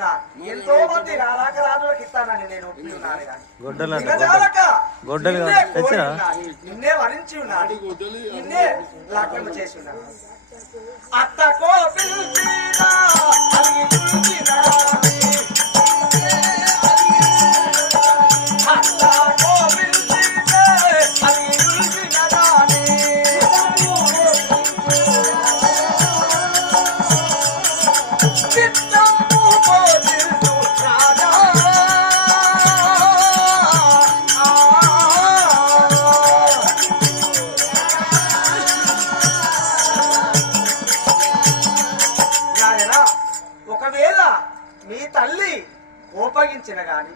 చెప్పిన ఎంతో మంది రాలాక రాజులకు ఇస్తానని నేను ఒప్పి ఉన్నాను నిన్నే వరించి ఉన్నాడు నిన్నే లగ్నం చేసి ఉన్నాడు అత్తకో పిలిచినా మీ తల్లి కోపగించిన గాని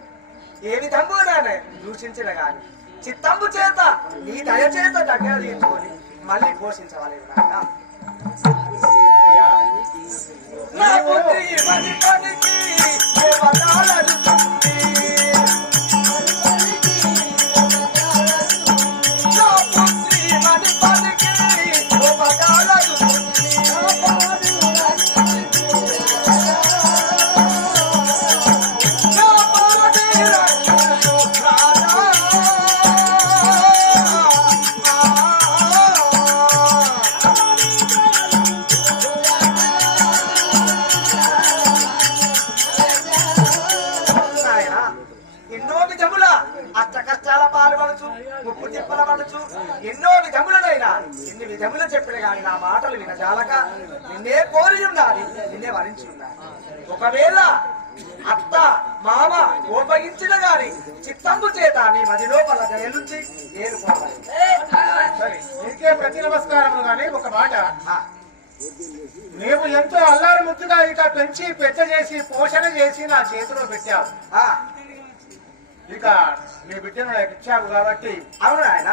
ఏ విధంగా దూషించిన గాని చిత్తంబు చేత నీ దయ చేత దగ్గర తీసుకొని మళ్ళీ పోషించవాలి నా పుత్రి మని పనికి ముప్పు తిప్పల పడచ్చు ఎన్నో విధములనైనా ఎన్ని విధములు చెప్పిన గాని నా మాటలు వినజాలక నిన్నే కోరి ఉండాలి నిన్నే వరించి ఉండాలి ఒకవేళ అత్త మామ కోపగించిన గాని చిత్తంబు చేత నీ మది లోపల దయ నుంచి ఏరుకోవాలి నీకే ప్రతి నమస్కారములు గాని ఒక మాట మేము ఎంతో అల్లారు ముద్దుగా ఇక పెంచి పెద్ద చేసి పోషణ చేసి నా చేతిలో పెట్టావు ఇక నీ బిడ్డను నాకు ఇచ్చావు కాబట్టి అవును ఆయన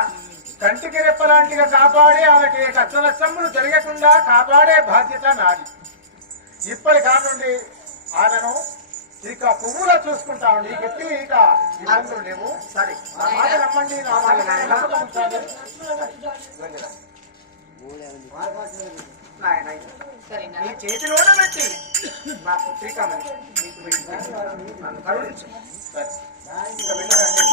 కంటికి రెప్పలాంటిగా కాపాడి ఆమెకి కష్టనష్టములు జరగకుండా కాపాడే బాధ్యత నాది ఇప్పటి కానుండి ఆమెను ఇక పువ్వులా చూసుకుంటావు నీకు ఎత్తి ఇక ఇబ్బందులు లేవు సరే రమ్మండి నీ చేతిలోనే పెట్టి నా పుత్రిక నన్ను కరుణించు ఇంకా వెళ్ళారండి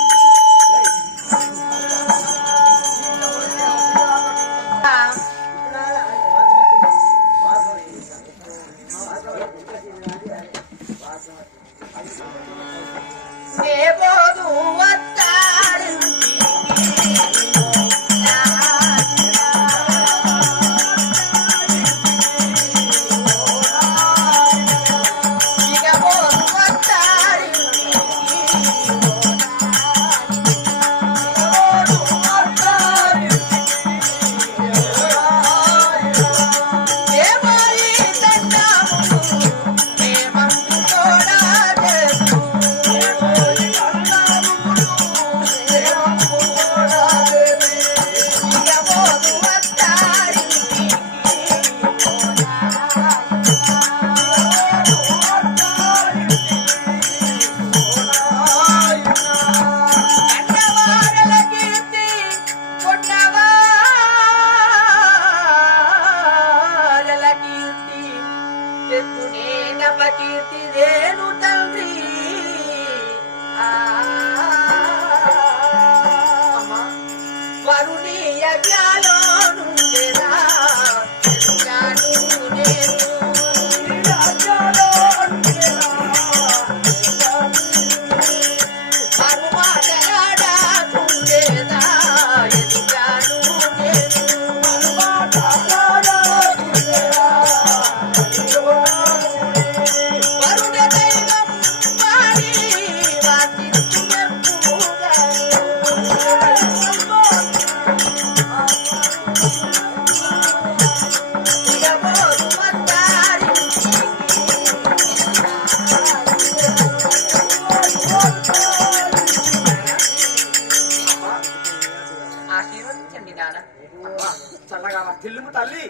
చల్లగా వర్ధిల్లుము తల్లి,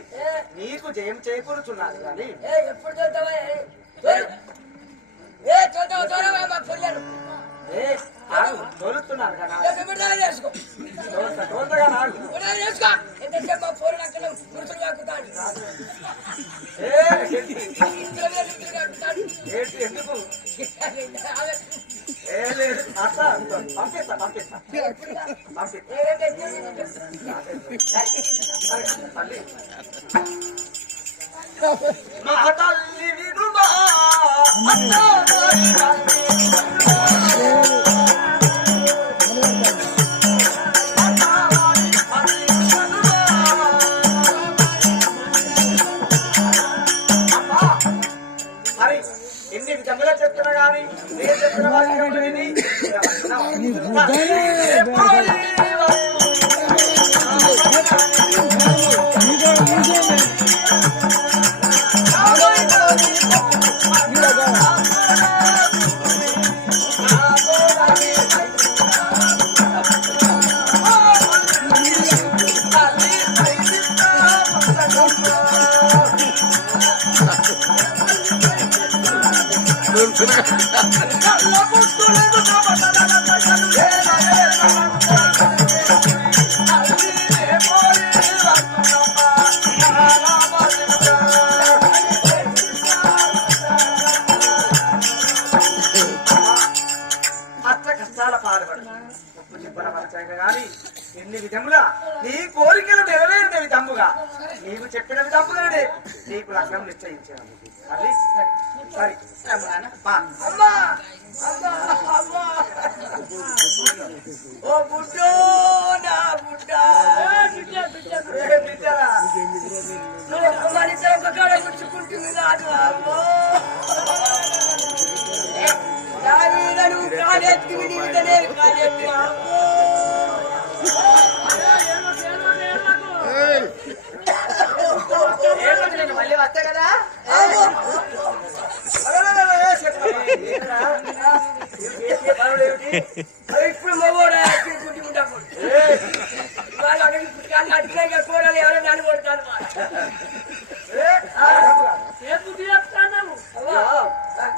నీకు జయం చేకూరుచున్నది కానీ ఎప్పుడు తోలుతున్నారు కదా ఎంత మా ఫోన్ అక్కడ గుర్తులు కాకుతాడు ఎందుకు లేదు అట్లా పంపిస్తా పంపిస్తా మా తల్లి వినుమా మరి ఎన్ని విధంగా చెప్తున్నా కానీ నేను చెప్పిన అట్ల కష్టాల పాల్పడు కానీ ఎన్ని విధములా నీ కోరికలు నెరవేరిన విధముగా నీవు చెప్పిన విధముగానే నీకు లగ్నం నిశ్చయించాను. అది సరే అమ్మా ఓ బుడ్డో నా బుడ్డ గుచ్చుకుంటుంది కాదు అమ్మో కాలేజీకి మళ్ళీ వస్తా కదా ఇప్పుడు మగోడా అడిగిన కూరలు ఎవరో నన్ను కొడతాను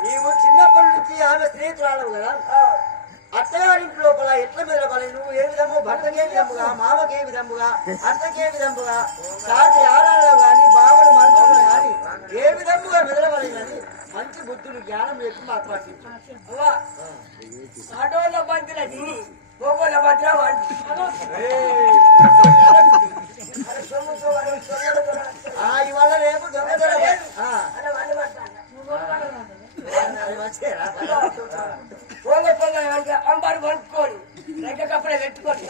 నీవు చిన్నప్పటి నుంచి ఆమె స్నేహితురాలు కదా అత్తగారింటి లోపల ఎట్లా మెదలబడి నువ్వు ఏ విధము భర్తకే విధముగా మామకే విధముగా అత్తకే విధముగా సాటి ఆరాలో గాని బావలు మనసులో గాని ఏ విధముగా మెదలబడి కానీ మంచి బుద్ధులు జ్ఞానం ఎక్కువ ఆత్మహత్య ఆటోల బంతుల తిని గోగోల భద్ర ఇవాళ రేపు అంబారు కొనుక్కొని రెక్క కప్పుడే పెట్టుకొని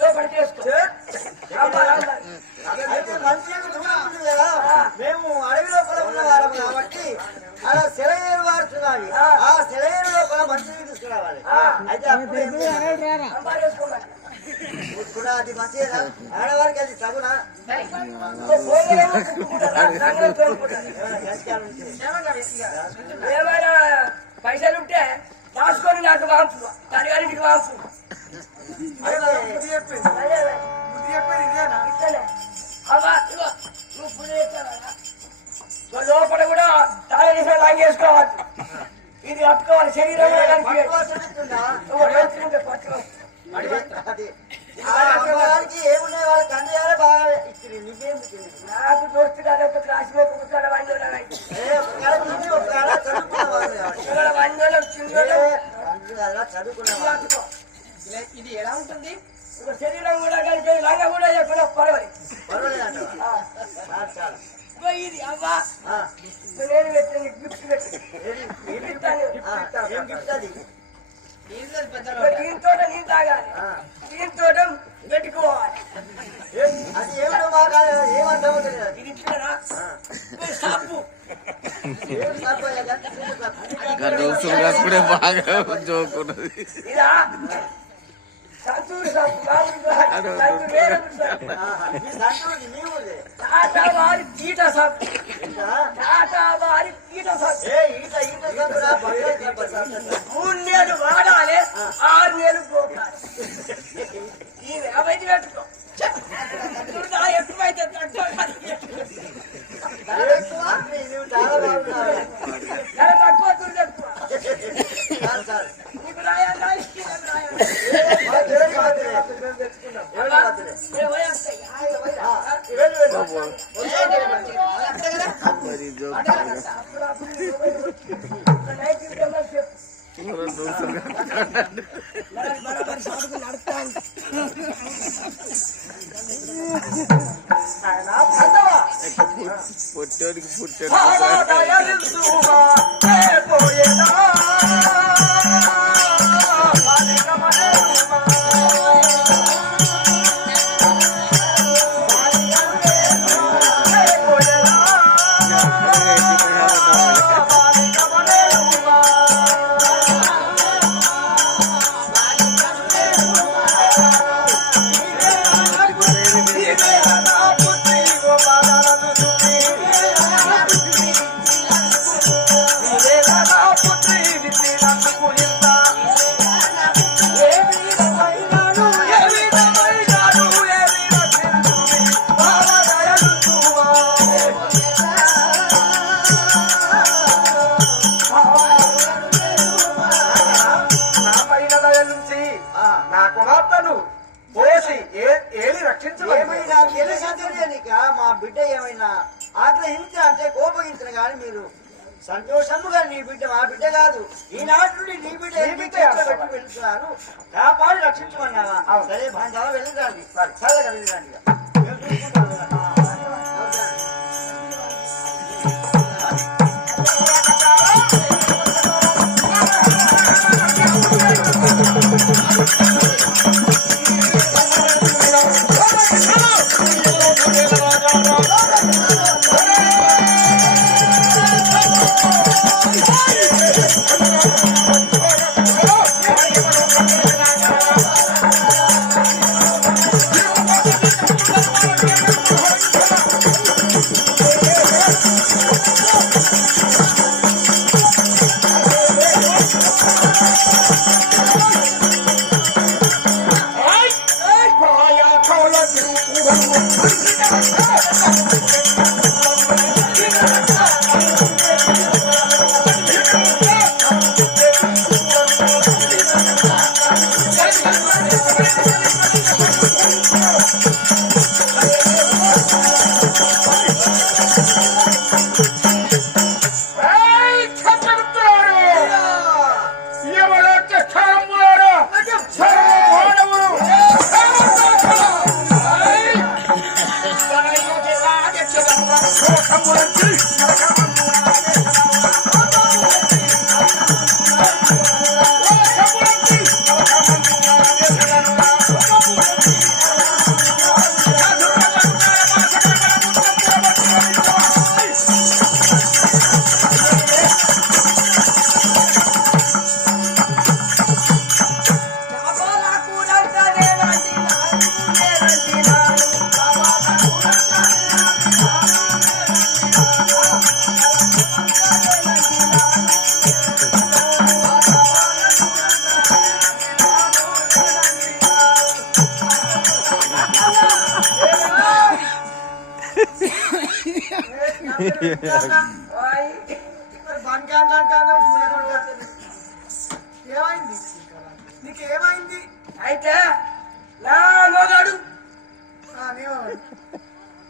లోపల చేసుకో మేము అడవి లోపల ఉన్న వాళ్ళం కాబట్టి అలా సెలయేరు వాడుతున్నావి ఆ సెలయేరు లోపల మంచిగా తీసుకురావాలి అయితే అప్పుడు కూడా అది మంచిగా ఆడవారికి అది తగునా ఏమైనా పైసలుంటే రాసుకొని నాకు వాంపు తరగారికి వాంపు లోపల కూడా తాగేసిన లాగేసుకోవాలి ఇది అట్టుకోవాలి శరీరం ఏమున్నాయి వాళ్ళ తండ్రి బాగా ఇచ్చింది నీకేం నాకు దోస్తు కాదు ఒక క్లాస్ లో కూర్చోడం చదువుకున్నా ఇది ఎలా ఉంటుంది శరీరం కూడా కలిపి లంగ కూడా చెప్పిన పర్వాలేదు ఇది అవ్వా నేను పెట్టండి గిఫ్ట్ పెట్టండి దీంతో నీ తాగాలి దీంతో పెట్టుకోవాలి అది ఏమిటో బాగా ఏమంటావుతుంది ఇది ఇచ్చినా సాపు ఇలా సంతూరు టాటా వారి కీట సాపు టాటా వారి కీట సాపు 3 నెలలు వాడాలి 6 నెలలు పోతాలి ఈ అవైతే పెట్టుకో ఎక్కువైతే తక్కువ తుడి ఎక్కువ నీకు రాయాలి బరాబర్ సాటుకు నడుస్తాను. పొట్టోడికి పుట్టాడు నా కుమార్తెను పోసి ఏలి రక్షించమని ఏమైనా తెలిసనిక మా బిడ్డ ఏమైనా ఆగ్రహించిన అంటే కోపగించిన కానీ మీరు సంతోషముగా నీ బిడ్డ మా బిడ్డ కాదు ఈనాటి నుండి నీ బిడ్డ వెళ్తున్నాను కాపాడి రక్షించమన్నావా సరే భాంజావా వెళ్ళిరండి చల్లగా వెళ్ళిరండి ఏమైంది నీకు ఏమైంది అయితే నా మొగడు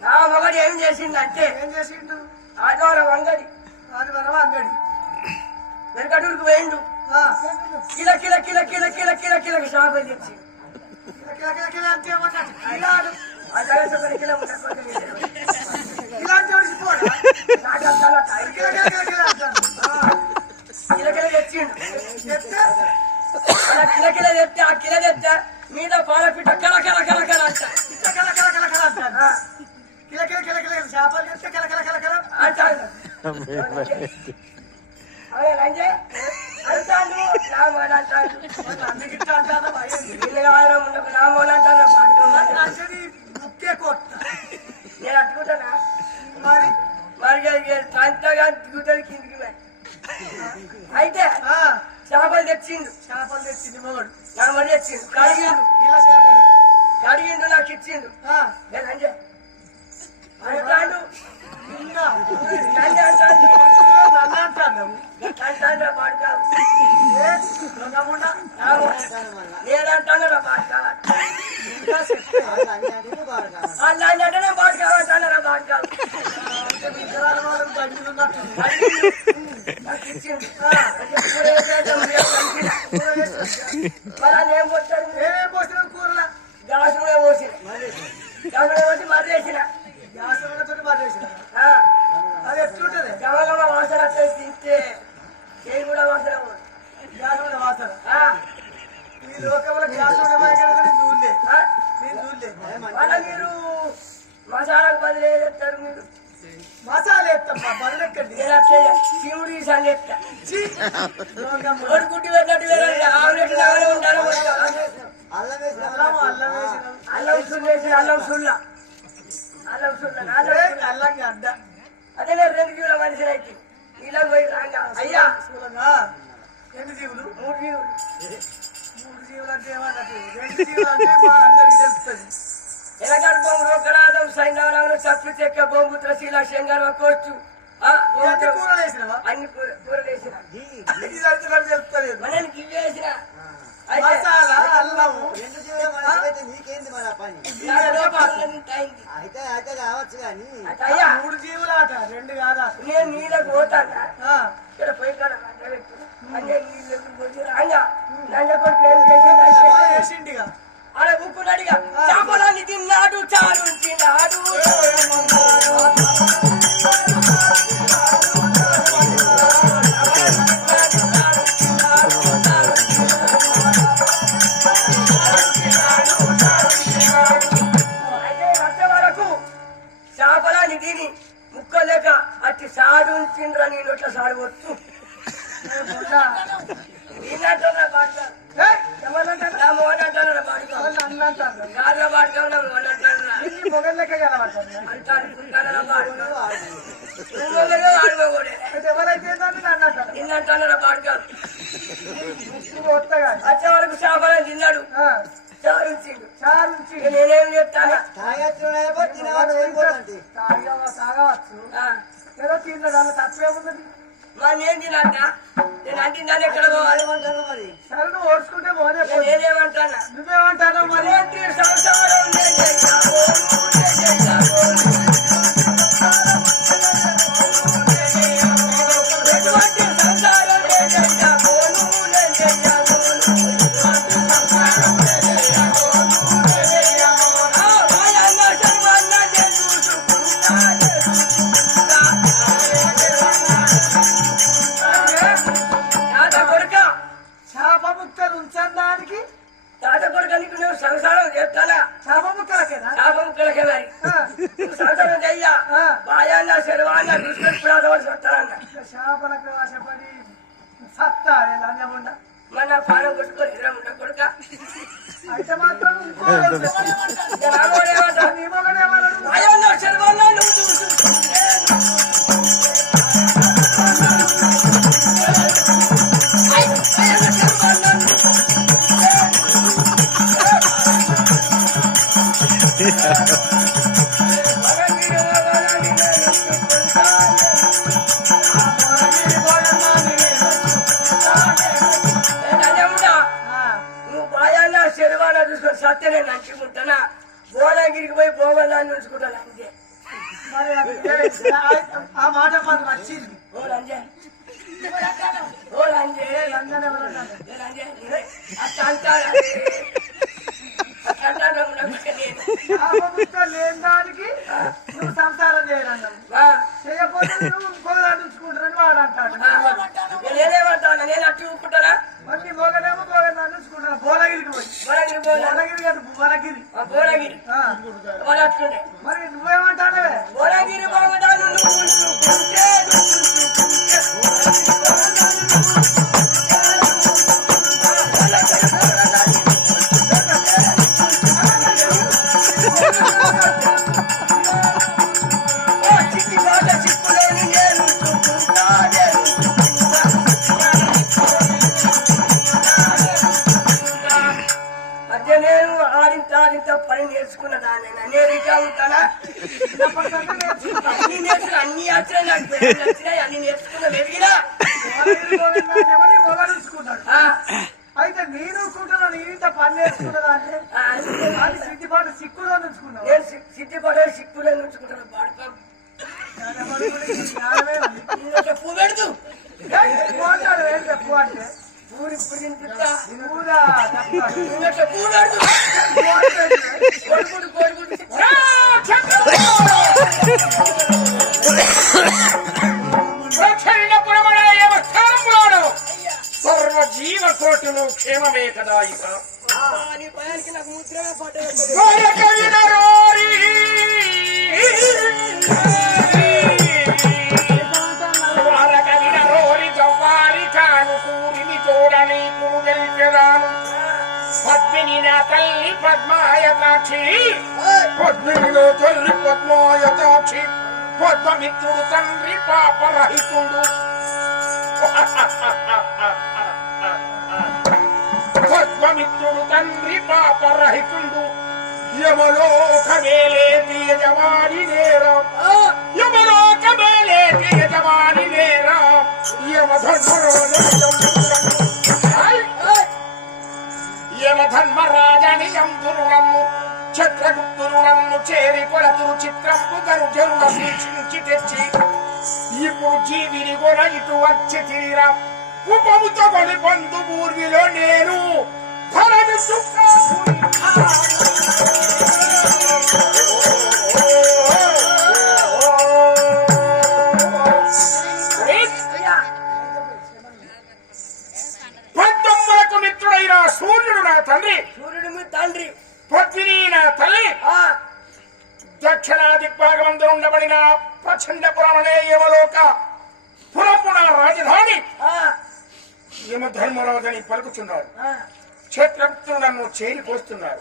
నా మొగడు ఏం చేసిందంటే ఏం చేసిండు ఆదివారం అంగడి ఆదివారం అంగడి వెనకటూరుకు వేయండు కిల కిల కిల కిల కిల కిల కిల షాపులు తెచ్చి ఇలాంటి ఆ జగన్ కిల కిలకిల తెచ్చిండు అలా కిలకిల తెస్తే ఆ కిల తెస్తే మీద పాలపిట్ట కల కల కల కల అంటాడు అంటాడు నా మోన అంటాడు నా మోన అంటాడు నేను అట్టుకుంటానా మరి మరి సంతగా దిగుతాడు కిందికి అయితే చేపలు తెచ్చిండు చేపలు తెచ్చింది మొగడు నా మరి తెచ్చిండు కడిగిండు ఇలా చేపలు కడిగిండు నాకు ఇచ్చిండు నేనంటే అంటాడు అంటాను అంటాడు పాడుకావు నేనంటాను రా పాడుకావు అన్నంటే పాడుకావు అంటాను రా పాడుకావు ఇచ్చింది కూర వేసేద్దాం రేపు కలిపిన. మరి అది ఏం పోతాడు ఏమేం పోసిన కూరల గ్యాస్ కూడా పోసిన గ్యాస్ కూడా పోసి మరి వేసిన గ్యాస్ తోటి మారేసిన అది ఎట్లుంటది గమగమ వాసన తింటే చేయి కూడా వాసన పోదు. గ్యాస్ మీద వాసన ఆ, ఈ లోకంలో గ్యాస్ చూడలే ఆ? నేను చూడలే మళ్ళా మీరు మసాలాకు బదిలీ చేస్తారు మీరు మసాలా వేస్తాం బదులెక్కండి నేను అట్లే శివుడు ఈసారి చెప్తా ఓడిగుడ్డి పెట్టినట్టు వేరే ఆమ్లెట్ లాగానే ఉండాలి మొత్తం. అల్లం వేసిన అల్లం వేసిన అల్లం సుల్ల వేసిన అల్లం సుల్ల అల్లం గడ్డ అదే నేను 2 కిలోల మనిషిని అయితే ఇలా పోయి రాగా అయ్యా శూలంగా ఎన్ని జీవులు 3 జీవులు 3 జీవులు అంటే ఏమన్నట్టు 2 జీవులు అంటే మా అందరికి తెలుస్తుంది ఎనగడు బొంగు రోకరాదం సైంధవనంలో సత్తు చెక్క బొంగుత్ర శీల శంగర్వ కోర్చు ఇవన్నీ కూరలు వేసినవా అన్ని కూరలు వేసిన ఇది అయితే నాకు తెలుస్తలేదు మనం గివ్వి వేసిన మసాలా అల్లము 2 జీవుల మనిషికైతే నీకేంది మరి ఆ పని అయితే అయితే కావచ్చు కానీ అయ్యా 3 జీవులు ఆట 2 కాదా నేను నీళ్ళకు పోతానా ఇక్కడ పోయి కాడ అన్నీ నీళ్ళకు పోయి రాగా వేసిండిగా ఆడ బుక్కున్నాడుగా చేపలని తిన్నాడు చారు తిన్నాడు అయితే వచ్చే వరకు చేపలని తిని ముక్కలేక అట్టి సాడు తిండ్రా నేను ఇట్లా సాడు వచ్చు తిన్నట్టున్నా బాడుగా నా మోనంటారా బాడుగా గాడ్ల బాడుగా నా మోనంటారా మొగల్ లెక్క కలవట్లేదు అంటారు కుంటారా బాడుగా నువ్వు ఆడుకోకూడదు ఎవరైతే నన్ను అంటారు తిన్నంటారా బాడుగా వస్తగా వచ్చే వరకు చేపలని తిన్నాడు చారు తిండు చారుంచి నేనేం చెప్తానా తాగచ్చున్నాయో తినవచ్చు వెళ్ళిపోతుంది తాగవచ్చు ఏదో తిన్నాడు అలా తప్పేమున్నది మరి నేను తినంట నేను అంటిందాన్ని ఎక్కడ పోవాలి ఏమంటారు మరి సరే నువ్వు ఓడ్చుకుంటే పోనే పో. నేనేమంటానా నువ్వేమంటావు మరి మరేంటి సంసారం నేను చేశాను, నేను చేశాను. ఎటువంటి సంసారం నేను చేశాను, నేను చేశాను. ఆ భయాన్న సర్వాన్న నేను చూసుకుంటా, తాత కొడుక చేప ముక్కలు ఉంచడానికి తాత కొడుక నీకు నువ్వు సంసారం చేస్తానా చేప ముక్కలకేనా చేప ముక్కలకే మరి నువ్వు సంసారం చెయ్యా బాయాన్న శర్వాన్న దుష్కటి ప్రాధవలసి వస్తానన్న చేపలకు ఆశపడి సత్తా లంజముండ మన పానం కొట్టుకొని ఎదురముండ కొడుక అయితే మాత్రం ఇంకో నీ మొగడేమన్నాడు బాయాన్న శర్వాన్న నువ్వు చూసుకుంటే నువ్వు బాయాన్న శర్వాన్న చూసుకొని సత్య నేను నంచుకుంటానా భువనగిరికి పోయి భోగనాన్ని ఉంచుకుంటాను అంతే మరి ఆ మాట మాకు నచ్చింది ఓ లంజే ఓ లంజే లంజన్ ఎవరన్నారు అట్లా అంటారా అట్లా అంటాను చేప ముక్క లేని దానికి నువ్వు సంసారం చేయనన్నావు చేయకపోతే నువ్వు ఇంకో దాన్ని ఉంచుకుంటానని వాడు అంటాడు నేనేమంటాను నేను అట్టు ఊపుకుంటానా మరి నీ మొగడేమో మొగదాన్ని ఉంచుకుంటాను భువనగిరికి పోయి భువనగిరి పోయినా భువనగిరి కాదు భువనగిరి భువనగిరి వాళ్ళు అట్లుండే మరి నువ్వేమంటానవే భువనగిరి బాగుంటాను నువ్వు ఉంచుకుంటే చిట్టి మాట చిక్కులేని నేను అదే నేను ఆడింత పని నేర్చుకున్న దాన్ని నేను ఇట్లా ఉంటానా అన్ని నేర్చుకున్నా అన్ని వచ్చినాయి నాకు పేర్లు వచ్చినాయి అన్ని నేర్చుకున్నా వెలిగినా భువనగిరి గోవిందాన్నేమో నీ మొగడు ఉంచుకున్నాడు అయితే నేను ఉంచుకుంటున్నాను నీ ఇంత పని నేర్చుకున్నదా అంటే అది సిద్ధిపాటు సిక్కులో ఉంచుకున్నావు నేను సిద్ధిపడే సిక్కులే ఉంచుకుంటాను బాడుకో పువ్వు పెడదు తక్కువ అంటే పూరి పూరి తింటా పూరా తక్కువ. కొడుకుడు కొడుకుడు సర్వ జీవకోటులు క్షేమమే కదా ఇక నీ భయానికి నాకు ముద్రమే పడ్డది పద్మిని నా తల్లి పద్మాయతాక్షి పద్మినిలో తల్లి పద్మాయతాక్షి పద్మమిత్రుడు తండ్రి పాపరహితుడు పద్మమిత్రుడు తండ్రి పాపరహితుడు యమలోకమేలేటి యజమాని నేరం యమలోకమేలేటి యజమాని నేరం యమధర్మరాజని యందురులను చక్రగుప్తులను చేరి కొలతురు చిత్రంపు గరుజరుల వీక్షించి తెచ్చి ఇప్పుడు జీవిని కొన ఇటు వచ్చి తీరా ఉపముతో కొని పొందు పూర్విలో నేను ధరని పద్దమ్మలకు మిత్రుడైన సూర్యుడు నా తండ్రి సూర్యుడు మీ తండ్రి పద్మిని నా తల్లి దక్షిణాది భాగమందు ఉండబడిన ప్రచండపురమనే యమలోక పురపున రాజధాని యమధర్మరాజని పలుకుతున్నారు క్షేత్రగుప్తులు నన్ను చేరిపోస్తున్నారు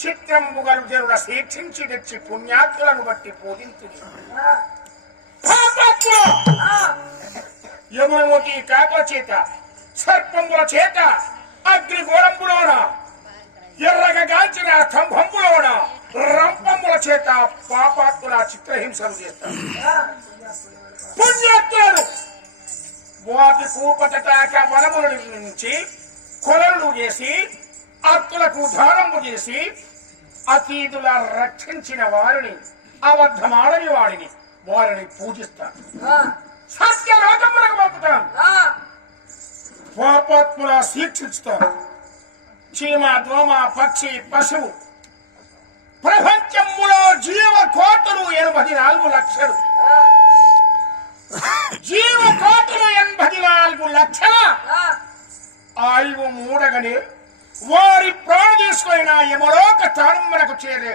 చిత్రంబు గరుజనుల శీక్షించి తెచ్చి పుణ్యాత్తులను బట్టి పూజించుడు యమునమోకి కాకుల చేత సర్పంబుల చేత అగ్నిగోళంబులోన ఎర్రగా గాల్చిన స్తంభంబులోన రంపంబుల చేత పాపాత్ముల చిత్రహింసలు చేస్తారు పుణ్యాత్తులను వాటి కూపటాక వనముల నుంచి కొలలు చేసి అత్తులకు దానంబు చేసి అతీతుల రక్షించిన వారిని అబద్ధమాడని వాడిని వారిని పూజిస్తాను సత్యలోకములకు పంపుతాను పాపాత్ముల శిక్షిస్తాను చీమ దోమ పక్షి పశువు ప్రపంచములో జీవకోటులు 84 లక్షలు జీవకోటులు 84 లక్షల ఆయువు మూడగని వారి ప్రాణ తీసుకున్న యమలోక తాళమ్మలకు చేరే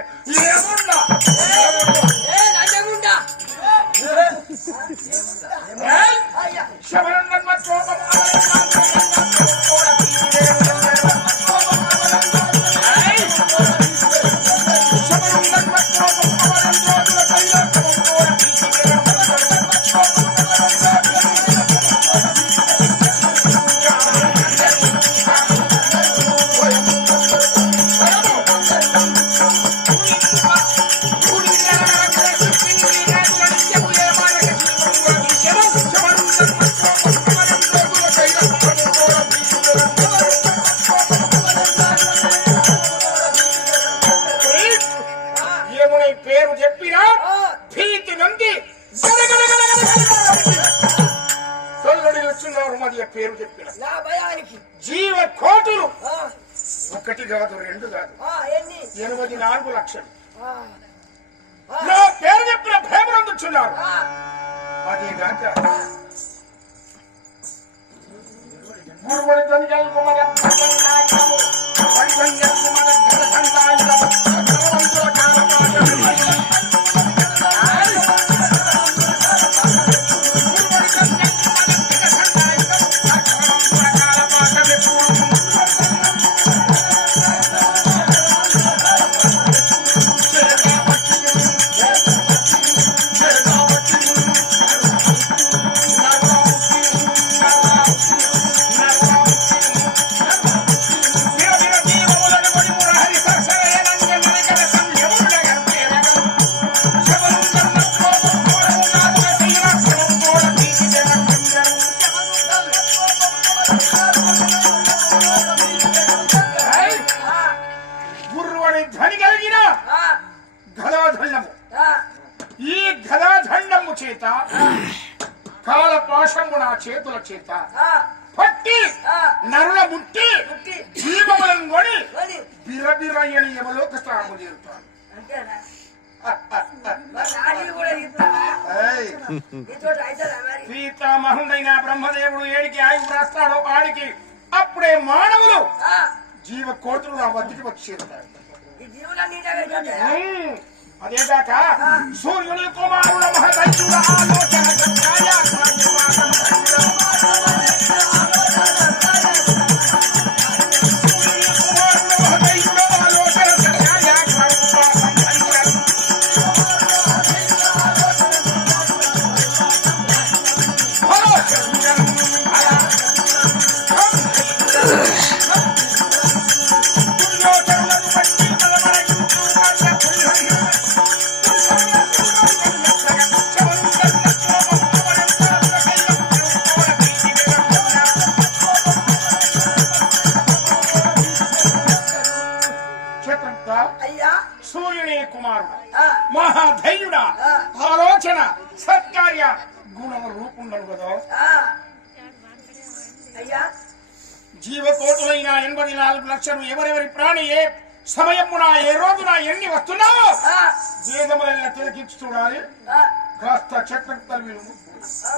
పేరు చెప్పినా భీతి నంది తొల్లడి వచ్చున్నారు మరి పేరు చెప్పిన నా భయానికి జీవ కోటులు 1 కాదు 2 కాదు ఎన్ని 84 లక్షలు నా పేరు చెప్పిన భయపడందుచున్నారు అదే కాక గురువుడి ధ్వనిగల్పు మన ధర్మనాయకము వైద్యంగల్పు మన ధర్మనాయకము భగవంతుల కాలపాఠము చేత కాల పాశము నా చేతుల చేత పట్టి నరుల ముట్టి పుట్టి జీవములను కొని కొని బిరబిరయ్యని యమలోక స్థానము చేరుతాను. అంతేనా మరి ఆడిని కూడా ఇస్తావా నీతో అవుతారా మరి సీతామహుడైన బ్రహ్మదేవుడు ఏడికి ఆయువు రాస్తాడో ఆడికి అప్పుడే మానవులు జీవ కోతులు నా వద్దకి వచ్చి చేరుతారు. ఈ జీవులన్నీ నీటే అదేగాక సూర్యుని కుమారుల మహదైత్యుల ఆలోచన సత్యాయ అయ్యా సూర్యుని కుమారుడు ఆ, మహాధైర్యుడా ఆలోచన సత్కార్య గుణము రూపుండను కదా. ఆ. అయ్యా జీవకోటులైన 84 లక్షలు ఎవరెవరి ప్రాణి ఏ సమయమున ఏ రోజున ఎన్ని వస్తున్నావో ఆ, వేదములైన తిలకించి చూడాలి. ఆ, కాస్త చక్రం తల్లి ఆ.